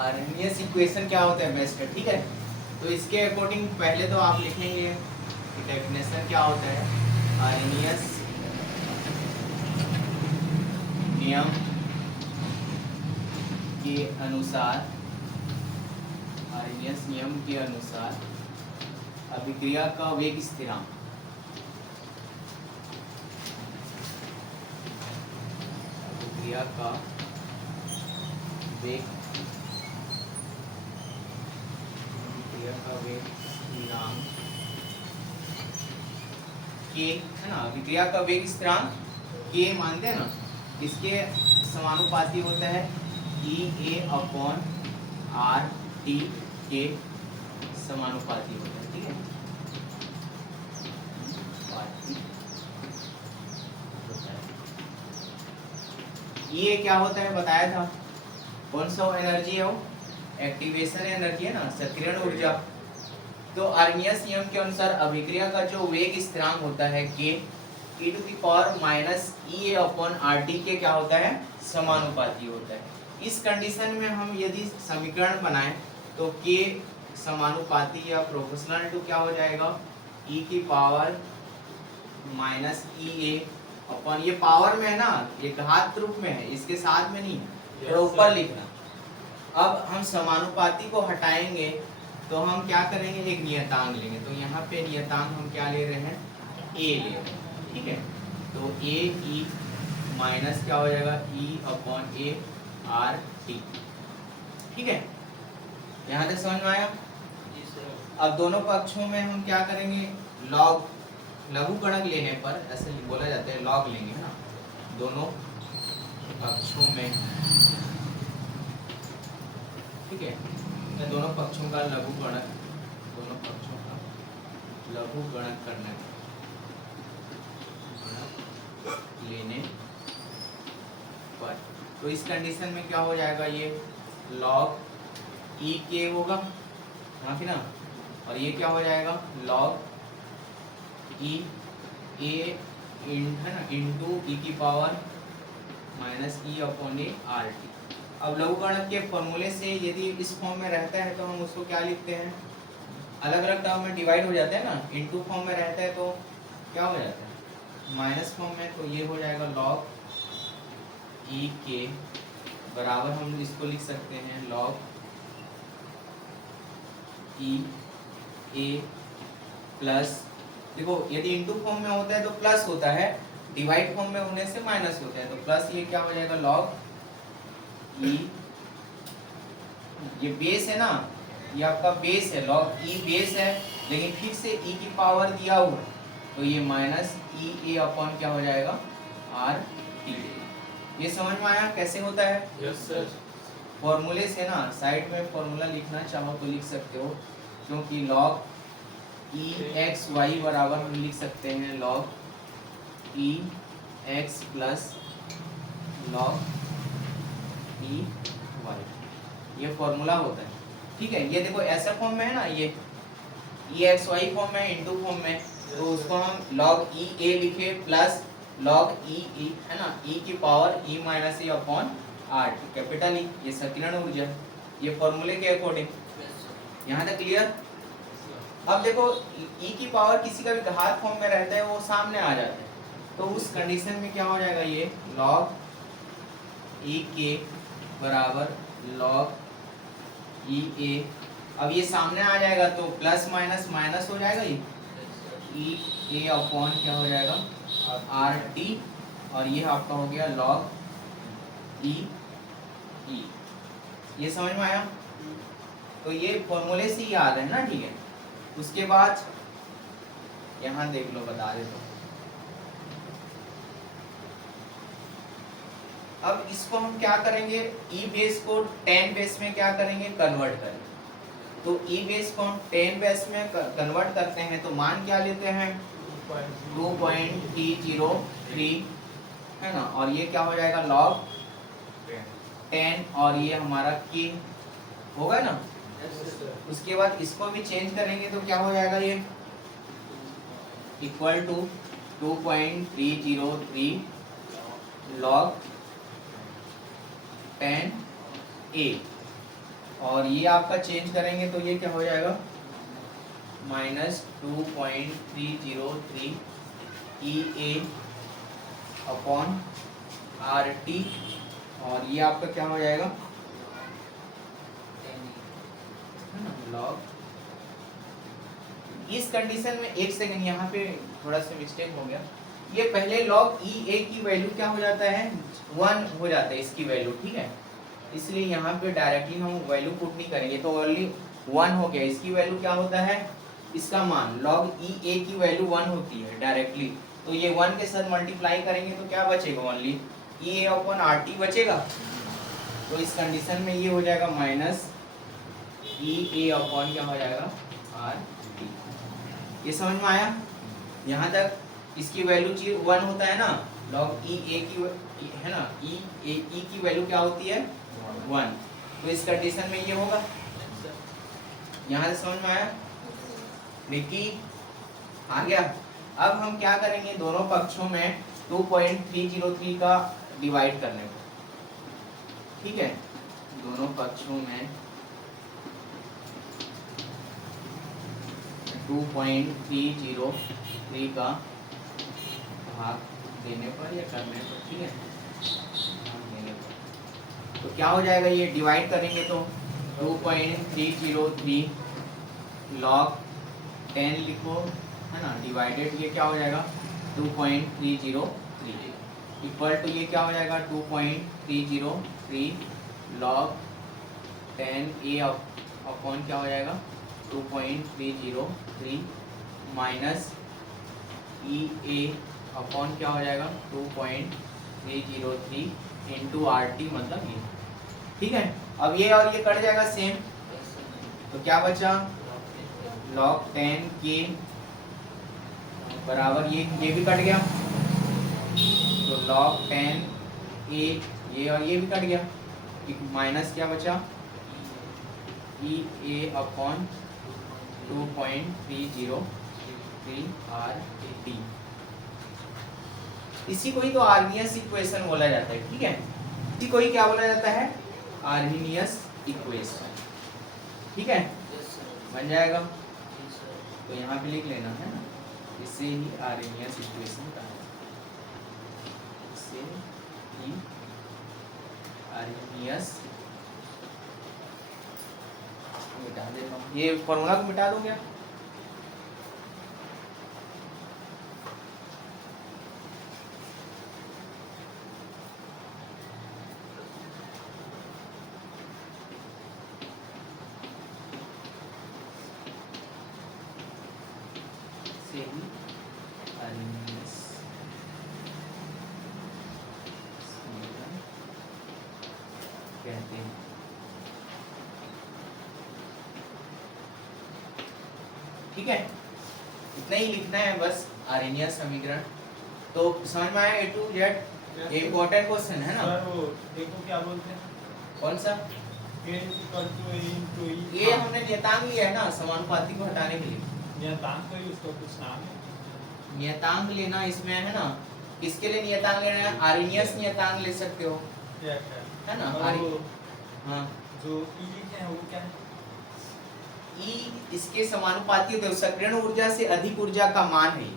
Arrhenius equation क्या होता है बेस्ट है, ठीक है। तो इसके अकॉर्डिंग पहले तो आप लिखेंगे कि डेफिनेशन क्या होता है। आर्हेनियस नियम के अनुसार, आर्हेनियस नियम के अनुसार अभिक्रिया का वेग स्थिरांक, अभिक्रिया का वेग, अभिक्रिया का वेग स्थिरांक के, है ना, अभिक्रिया का वेग स्थिरांक के मानते हैं ना, इसके समानुपाती होता है E/RT के समानुपाती होता है, ठीक है। ये क्या होता है बताया था, कौन सा एनर्जी है वो, एक्टिवेशन एनर्जी है ना, सक्रियण ऊर्जा। तो आर्हेनियस नियम के अनुसार अभिक्रिया का जो वेग स्थिरांक होता है के E⁻⁻⁸ के क्या होता है, समानुपाती होता है। इस कंडीशन में हम यदि समीकरण बनाएं तो के समानुपाती या प्रोपोर्शनल टू क्या हो जाएगा, E⁻⁻⁸ ये पावर में है ना, ये घात रूप में है, इसके साथ में नहीं है, थोड़ा ऊपर लिखना। अब हम समानुपाती को हटाएंगे तो हम क्या करेंगे, एक नियतांक लेंगे। तो यहाँ पे नियतांक हम क्या ले रहे हैं, ए ले रहे हैं, ठीक है। तो ए ई माइनस क्या हो जाएगा, E/A/RT, ठीक है। यहाँ तक समझ में आया। अब दोनों पक्षों में हम क्या करेंगे, लॉग, लघुगणक लेने पर ऐसे बोला जाता है लॉग लेंगे, है ना, दोनों पक्षों में, ठीक है। तो दोनों पक्षों का लघुगणक, दोनों पक्षों का लघुगणक करने लेने पर, तो इस कंडीशन में क्या हो जाएगा, ये log E के होगा यहाँ पे ना, और ये क्या हो जाएगा log E A है ना इंटू E⁻⁻⁸RT। अब लघुगणक के फॉर्मूले से यदि इस फॉर्म में रहता है तो हम उसको क्या लिखते हैं, अलग अलग टर्म में डिवाइड हो जाता है ना, इनटू फॉर्म में रहता है तो क्या हो जाता है, माइनस फॉर्म में, तो ये हो जाएगा log E के बराबर हम इसको लिख सकते हैं log E A प्लस, देखो यदि इनटू फॉर्म में होता है तो प्लस होता है, डिवाइड फॉर्म में होने से माइनस होता है, तो प्लस ये क्या हो जाएगा log E, ये बेस है ना, ये आपका बेस है, log E बेस है, लेकिन फिर से E की पावर दिया हुआ है, तो ये माइनस E/A क्या हो जाएगा RT। ये समझ में आया कैसे होता है? Yes sir. फॉर्मूले से ना, साइड में फॉर्मूला लिखना चाहो तो लिख सकते हो, क्योंकि log EXY बराबर हम लिख सकते हैं log EX plus log EY, ये फॉर्मूला होता है, ठीक है। ये देखो ऐसा फॉर्म में है ना, ये EXY फॉर्म में, इनटू फॉर्म में, तो उसको हम log EA लिखे प्लस log EE, है ना, E की पावर E-A/RT, कैपिटल E, ये संकीर्ण ऊर्जा, ये फॉर्मूले के अकॉर्डिंग। यहाँ तक क्लियर? अब देखो E की पावर किसी का भी घात फॉर्म में रहता है, वो सामने आ जाता है, तो उस कंडीशन में क्या हो जाएगा, ये log E के बराबर log EA, अब ये सामने आ जाएगा तो प्लस माइनस माइनस हो जाएगा, ये EA/ क्या हो जाएगा RT, और ये आपका हो गया log E। ये समझ में आया? तो ये फॉर्मूले से ही याद है ना, ठीक है। उसके बाद यहाँ देख लो, बता देता हूँ। अब इसको हम क्या करेंगे, E बेस को 10 बेस में क्या करेंगे, कन्वर्ट करेंगे। तो E बेस को हम 10 बेस में कन्वर्ट करते हैं, तो मान क्या लेते हैं 2.303, है ना, और ये क्या हो जाएगा log 10, और ये हमारा K होगा ना। उसके बाद इसको भी चेंज करेंगे तो क्या हो जाएगा, ये इक्वल टू 2.303 log 10A, और ये आपका चेंज करेंगे तो ये क्या हो जाएगा -2.303 EA अपॉन RT, और ये आपका क्या हो जाएगा लॉग। इस कंडीशन में एक सेकंड, यहाँ पे थोड़ा सा मिस्टेक हो गया। ये पहले लॉग EA की वैल्यू क्या हो जाता है 1 हो जाता है इसकी वैल्यू, ठीक है, इसलिए यहाँ पे डायरेक्टली हम वैल्यू पुट नहीं करेंगे, तो ओनली 1 हो गया। इसकी वैल्यू क्या होता है इसका मान लॉग EA की वैल्यू 1 होती है डायरेक्टली, तो ये 1 के साथ मल्टीप्लाई करेंगे तो क्या बचेगा ओनली EA अपॉन RT बचेगा। तो इस कंडीशन में ये हो जाएगा माइनस EA अपॉन क्या हो जाएगा RT। ये समझ में आया यहाँ तक। इसकी वैल्यू 1 होता है ना, लॉग EA की है ना, E की वैल्यू क्या होती है 1, तो इस कंडीशन में ये होगा। यहाँ से समझ में आया विकी आ गया। अब हम क्या करेंगे दोनों पक्षों में 2.303 का डिवाइड करने को, ठीक है, दोनों पक्षों में 2.303 का भाग देने पर या करने पर, ठीक है, देने पर तो क्या हो जाएगा, ये डिवाइड करेंगे तो 2.303 log 10 लिखो है ना, डिवाइडेड ये क्या हो जाएगा 2.303 इक्वल टू ये क्या हो जाएगा 2.303 log 10A अपॉन क्या हो जाएगा 2.303 माइनस EA अपॉन क्या हो जाएगा 2.303 इंटू RT, मतलब ये, ठीक है। अब ये और ये कट जाएगा सेम, तो क्या बचा log 10K बराबर ये भी कट गया, तो log 10A ये और ये भी कट गया, माइनस क्या बचा EA अपॉन 2.303 RT। इसी को ही तो आर्मीनियस इक्वेशन बोला जाता है, ठीक है, इसी को ही क्या बोला जाता है आर्मीनियस इक्वेशन, ठीक है, बन जाएगा। तो यहाँ पे लिख लेना है ना, इसे ही आर्मीनियस इक्वेशन कहा जाता है, इसे ही आर्मीनियस, मिटा देता हूँ ये फॉर्मूला को, मिटा दूं क्या से ही आर्मीनियस कहते हैं, ठीक है, इतना ही लिखना है बस आर्मीनियस समीकरण। तो समझ में आया A to Z, ये इम्पोर्टेंट क्वेश्चन है ना। सर वो देखो क्या बोलते हैं, कौन सा ये हमने नियतांक लिया है ना समानुपाती को हटाने के लिए, नियतांक का ही उसका कुछ नाम है, नियतांक लेना इसमें है ना, किसके लिए नियतांक लेना है आर्मीनियस नियतांक ले सकते हो क्या क्या है ना। और वो हाँ जो ई लिखे हैं वो क्या है, ई इसके समानुपाती होते हैं, सक्रियण ऊर्जा से अधिक ऊर्जा का मान है,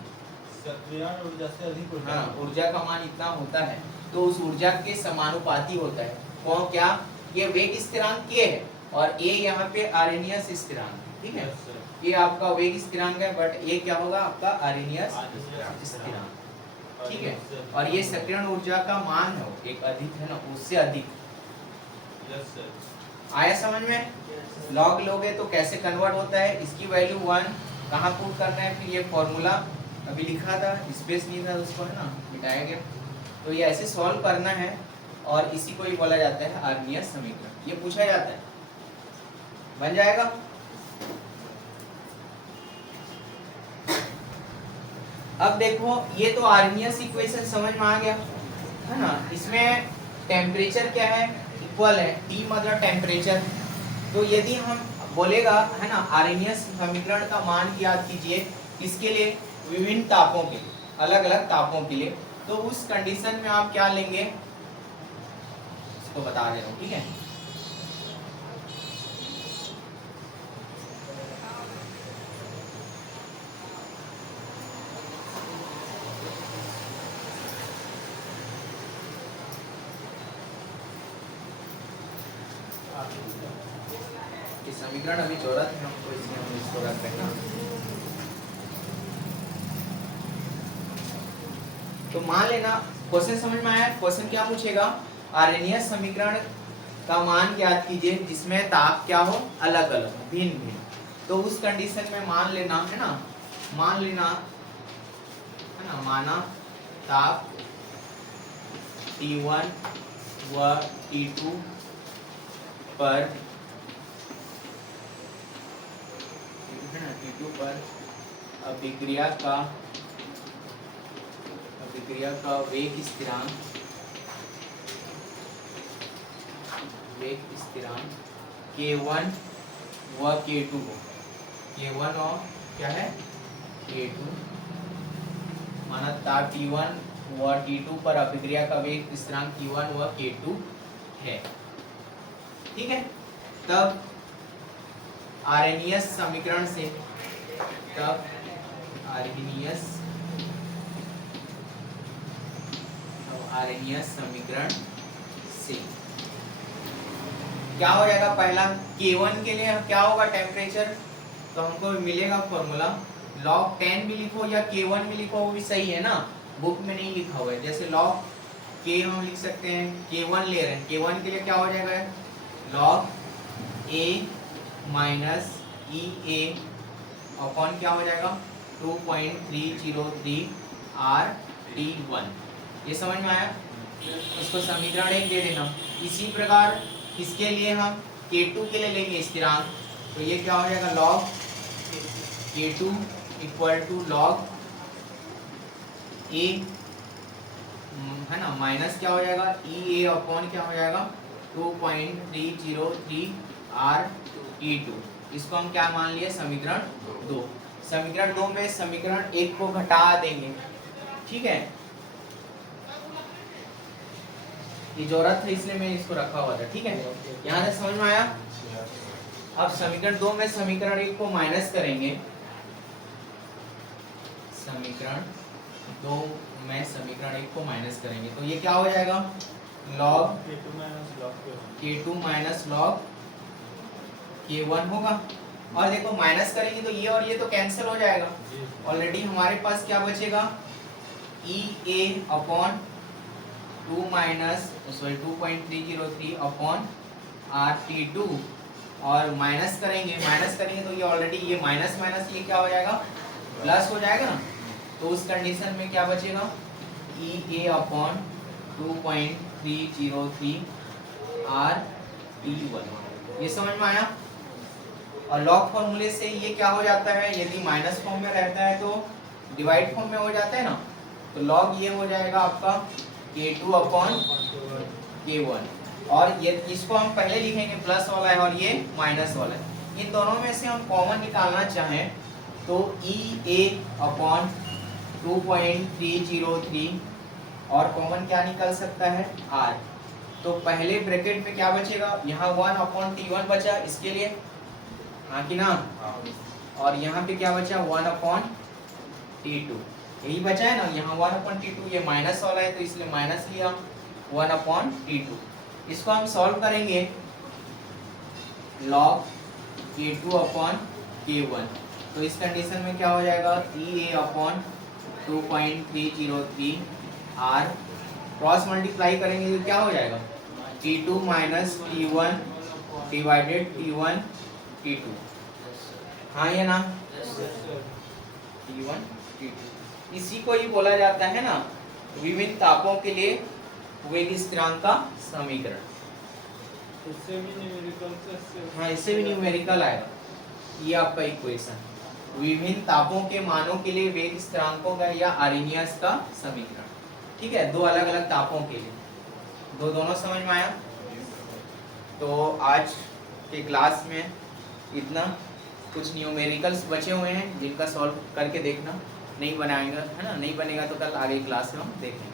सक्रियण ऊर्जा से अधिक ऊर्जा, हाँ ऊर्जा का मान इतना होता है तो उस ऊर्जा के समानुपाती होता है। कौन क्या, ये वेग स्थिरांक K है और A यहाँ पे आर्मीनियस स्थिरांक, ठीक है, ये आपका वेग स्थिरांक है, बट ये क्या होगा आपका आर्मीनियस स्थिरांक, ठीक है, और ये सक्रियण ऊर्जा का मान है एक अधिक है ना, उससे अधिक। यस सर, आया समझ में। लॉग लोगे तो कैसे कन्वर्ट होता है, इसकी वैल्यू 1 कहाँ पुट करना है, फिर ये फॉर्मूला अभी लिखा था, स्पेस नहीं था उसको है ना, मिटाया गया, तो ये ऐसे सॉल्व करना है और इसी को ही बोला जाता है आर्मीनियस समीकरण, ये पूछा जाता है, बन जाएगा। अब देखो ये तो आर्मीनियस इक्वेशन समझ में आ गया है ना, इसमें टेम्परेचर क्या है इक्वल है T मतलब टेम्परेचर, तो यदि हम बोलेगा है ना आर्मीनियस समीकरण का मान याद कीजिए किसके लिए, विभिन्न तापों के लिए, अलग अलग तापों के लिए, तो उस कंडीशन में आप क्या लेंगे इसको बता दे रहा हूँ, ठीक है। समीकरण अभी जरूरत है हमको, इसलिए हम इसको रख रहे हैं ना। तो मान लेना क्वेश्चन समझ में आया। क्वेश्चन क्या पूछेगा, आर्हेनियस समीकरण का मान ज्ञात कीजिए जिसमें ताप क्या हो, अलग अलग भिन्न भिन्न। तो उस कंडीशन में मान लेना है ना, मान लेना है ना, माना ताप T1 व T2 पर है ना, T2 पर अभिक्रिया का वेग स्थिरांक K1 व K2 हो, K1 और क्या है K2, माना ताप T1 व T2 पर अभिक्रिया का वेग स्थिरांक T1 व K2 है। ठीक है, तब आर्हेनियस समीकरण से, तब आर्हेनियस समीकरण से क्या हो जाएगा, पहला K1 के लिए क्या होगा टेम्परेचर, तो हमको मिलेगा फॉर्मूला log 10 भी लिखो या K1 भी लिखो वो भी सही है ना, बुक में नहीं लिखा हुआ है। जैसे log K हम लिख सकते हैं, K1 ले रहे हैं, K1 के लिए क्या हो जाएगा log A minus EA upon क्या हो जाएगा 2.303 RT1। ये समझ में आया, इसको समीकरण 1 दे देना। इसी प्रकार इसके लिए हम K2 के लिए लेंगे स्थिरांक, तो ये क्या हो जाएगा log K2 equal to log A है ना, माइनस क्या हो जाएगा EA अपॉन क्या हो जाएगा 2.303 RT2। इसको हम क्या मान लिए, समीकरण 2। समीकरण 2 में समीकरण 1 को घटा देंगे। ठीक है, ये जरूरत है इसलिए मैं इसको रखा हुआ था। ठीक है, यहाँ से समझ में आया। अब समीकरण 2 में समीकरण 1 को माइनस करेंगे, समीकरण 2 में समीकरण 1 को माइनस करेंगे तो ये क्या हो जाएगा log K2 minus log K1 होगा। और देखो माइनस करेंगे तो ये और ये तो कैंसिल हो जाएगा। ऑलरेडी हमारे पास क्या बचेगा EA upon 2 minus 2.303 upon RT2 और माइनस करेंगे तो ये ऑलरेडी ये माइनस माइनस ये क्या हो जाएगा प्लस हो जाएगा ना। तो उस कंडीशन में क्या बचेगा EA अपॉन 2.303 RT1। ये समझ में आया। और लॉग फॉर्मूले से ये क्या हो जाता है, यदि माइनस फॉर्म में रहता है तो डिवाइड फॉर्म में हो जाता है ना, तो लॉग ये हो जाएगा आपका K2 अपॉन K1 और ये इसको हम पहले लिखेंगे प्लस वाला है और ये माइनस वाला है। इन दोनों में से हम कॉमन निकालना चाहें तो EA अपॉन 2.303 और कॉमन क्या निकल सकता है R। तो पहले ब्रैकेट में क्या बचेगा, यहाँ 1 अपॉन T1 बचा इसके लिए, हाँ कि ना, और यहाँ पे क्या बचा 1 अपॉन T2 यही बचा है ना। यहाँ 1 अपॉन T2 ये माइनस वाला है तो इसलिए माइनस लिया 1 अपॉन T2। इसको हम सॉल्व करेंगे log K2 अपॉन K1 तो इस कंडीशन में क्या हो जाएगा EA upon 2.303 R cross multiply करेंगे तो क्या हो जाएगा T2 minus T1 divided T1 T2, हाँ या ना, T1 T2। इसी को ही बोला जाता है ना विभिन्न तापों के लिए वेग स्थिरांक का समीकरण। इससे भी न्यूमेरिकल, हाँ इससे भी न्यूमेरिकल आएगा। ये आपका इक्वेशन विभिन्न तापों के मानों के लिए वेग स्थिरांकों का या आर्हेनियस का समीकरण। ठीक है, दो अलग अलग तापों के लिए, दोनों समझ में आया। तो आज के क्लास में इतना, कुछ न्यूमेरिकल्स बचे हुए हैं जिनका सॉल्व करके देखना, नहीं बनाएगा है ना, नहीं बनेगा तो कल आगे क्लास में हम देखेंगे।